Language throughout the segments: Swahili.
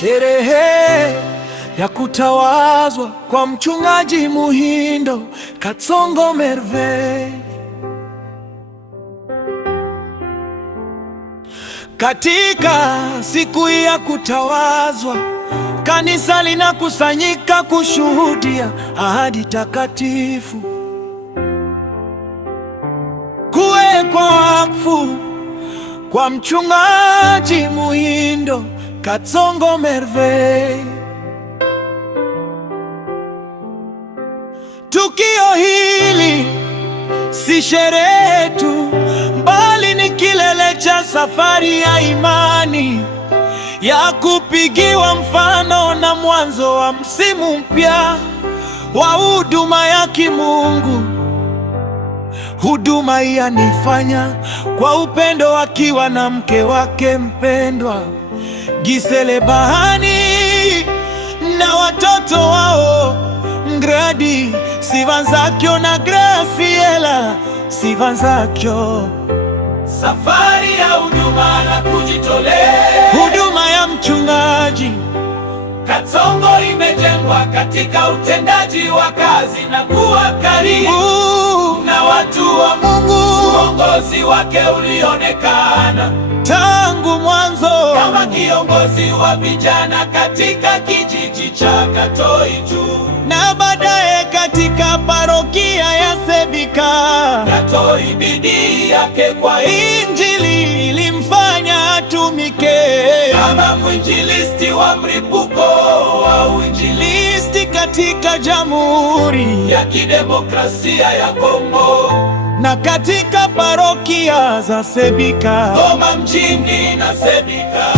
Sherehe ya kutawazwa kwa Mchungaji Muhindo Katsongo Merveille. Katika siku ya kutawazwa, kanisa linakusanyika kushuhudia ahadi takatifu, kuwekwa wakfu kwa Mchungaji Muhindo Katsongo Merveille. Tukio hili si sherehe tu, bali ni kilele cha safari ya imani ya kupigiwa mfano na mwanzo wa msimu mpya wa huduma ya kimungu. Huduma hii anifanya kwa upendo, akiwa na mke wake mpendwa Gisele Bahani na watoto wao Ngradi Sivanzakyo na Graciela Sivanzakyo. Safari ya huduma na kujitolea, huduma ya Mchungaji Katsongo imejengwa katika utendaji wa kazi na kuwa karibu na watu wa Mungu. Uongozi wake ulionekana tangu mwanzo kama kiongozi wa vijana katika kijiji cha Katoitu, na baadaye katika parokia ya Sebika. Katoi, bidii yake kwa Injili ilimfanya atumike kama mwinjilisti wa mlipuko wa uinjilisti katika Jamhuri ya Kidemokrasia ya Kongo na katika parokia za Sebika, Goma mjini na Sebika,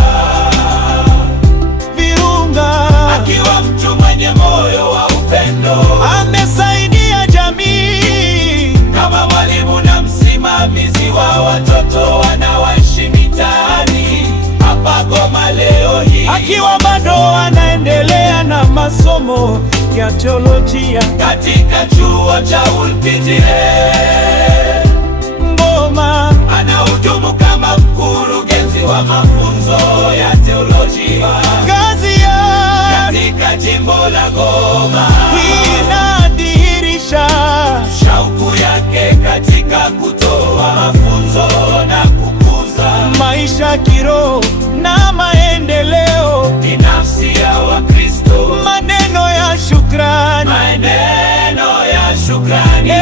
Virunga. Akiwa mtu mwenye moyo wa upendo, amesaidia jamii kama mwalimu na msimamizi wa watoto wanaoishi mitaani hapa Goma leo hii. Akiwa bado anaendelea na masomo ya teolojia katika chuo cha Ulpitile Ngoma, anahudumu kama mkurugenzi wa mafunzo ya teolojia katika jimbo la Goma. inadhihirisha shauku yake katika kutoa mafunzo na kukuza maisha kiroho na maendeleo binafsi ya Wakristo. Maneno ya shukrani, Maneno ya shukrani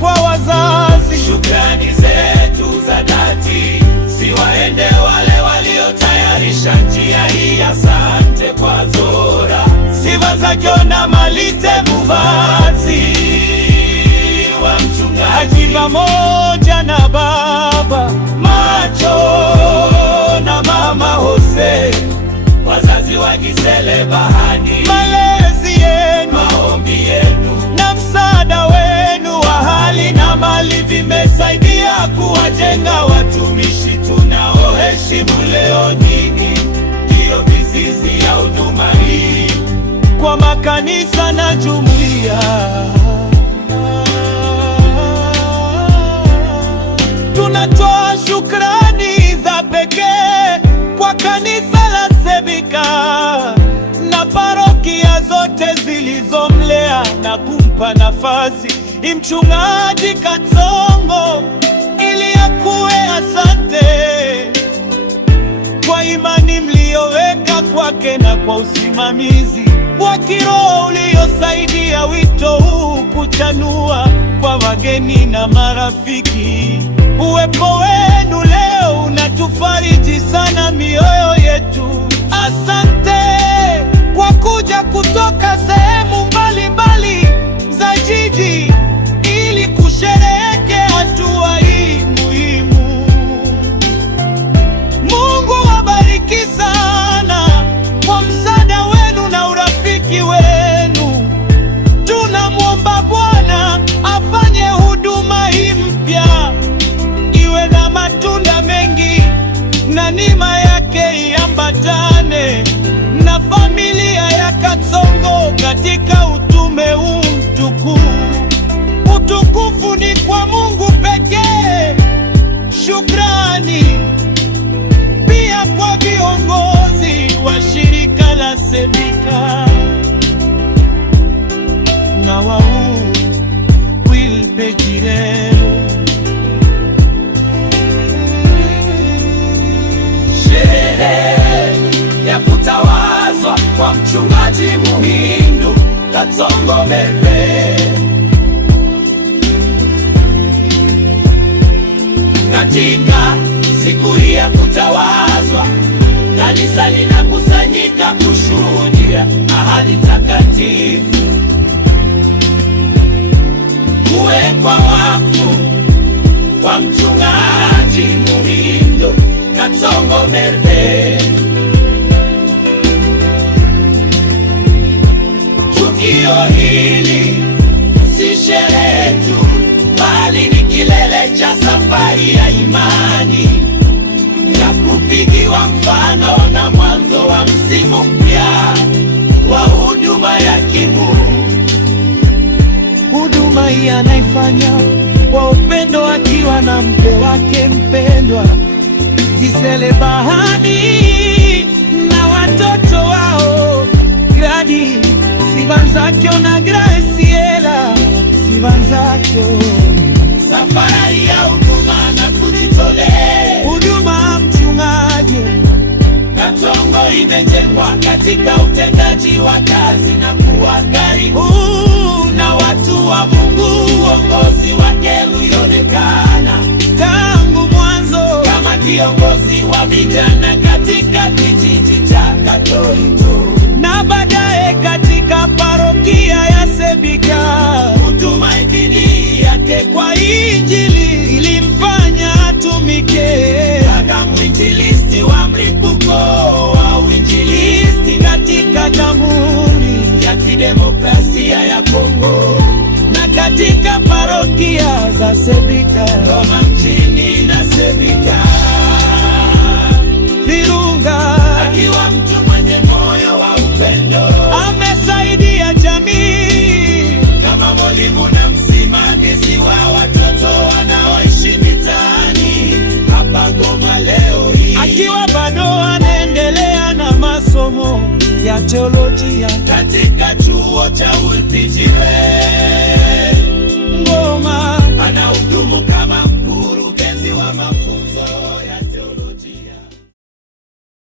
kwa wazazi. Shukrani zetu za dhati ziwaende wale waliotayarisha njia hii. Asante kwa Zora Sivanzakyo na Malite Muvazi wa Mchungaji Haji pamoja na baba Macho na mama Jose, wazazi wa Gisele Bahani. malezi yenu, Maombi yenu na msaada wenu wa hali na mali vimesaidia kuwajenga watumishi tunaoheshimu leo. Nyinyi ndiyo mizizi ya huduma hii kwa makanisa na jumuiya. Tunatoa shukrani za pekee kwa kanisa la Sebika na parokia zote zilizomlea na kumpa nafasi Mchungaji Katsongo ili akuwe. Asante kwa imani mliyoweka kwake na kwa usimamizi wa kiroho uliosaidia wito huu kuchanua kwa wageni na marafiki. Uwepo wenu leo unatufariji sana mioyo yetu. Asante kwa kuja kutoka sehemu mbalimbali za jiji ili kusherehekea hatua hii muhimu. Mungu wabariki sana kwa msaada wenu na urafiki wenu. Tunamwomba Bwana afanye huduma hii mpya iwe na matunda mengi na neema yake iambatane na familia ya Katsongo katika utume huu mtukufu. Utukufu ni kwa Mungu pekee. Shukrani Sebika na wau Wilpegire. Sherehe ya kutawazwa kwa mchungaji Muhindu Katongo Merve. Katika siku hii ya kutawazwa, kanisa linakusanyika kushuhudia ahadi takatifu, kuwekwa wakfu kwa mchungaji Muhindu Katongo Merve. Tukio hili si sherehe tu, bali ni kilele cha safari ya imani ya kupigiwa mfano na mwanzo wa msimu mpya wa huduma ya kimungu. Huduma hii anaifanya kwa upendo, akiwa na mke wake mpendwa Gisele Bahani na watoto wao Gradi Sibanzakyo na Graciela Sibanzakyo. Safari ya huduma na kujitolea, huduma mchungaji Katongo imejengwa katika utendaji wa kazi na kuwa karibu na watu wa Mungu. Uongozi wake ulionekana tangu mwanzo kama kiongozi wa vijana katika kijiji cha Katolito, na baadaye katika parokia ya Sebika. Huduma injili yake Kwa Injili ilimfanya atumike kama mwinjilisti wa mlipuko wa uinjilisti katika Jamhuri ya Kidemokrasia ya Kongo na katika parokia za Sebika, Goma mjini na Sebika, Virunga. akiwa mtu mwenye moyo wa upendo, amesaidia jamii kama mwalimu na msimamizi wa watoto wanaoishi mitaani hapa Goma leo hii, akiwa bado anaendelea na masomo ya teolojia katika chuo cha Wilpigire Goma.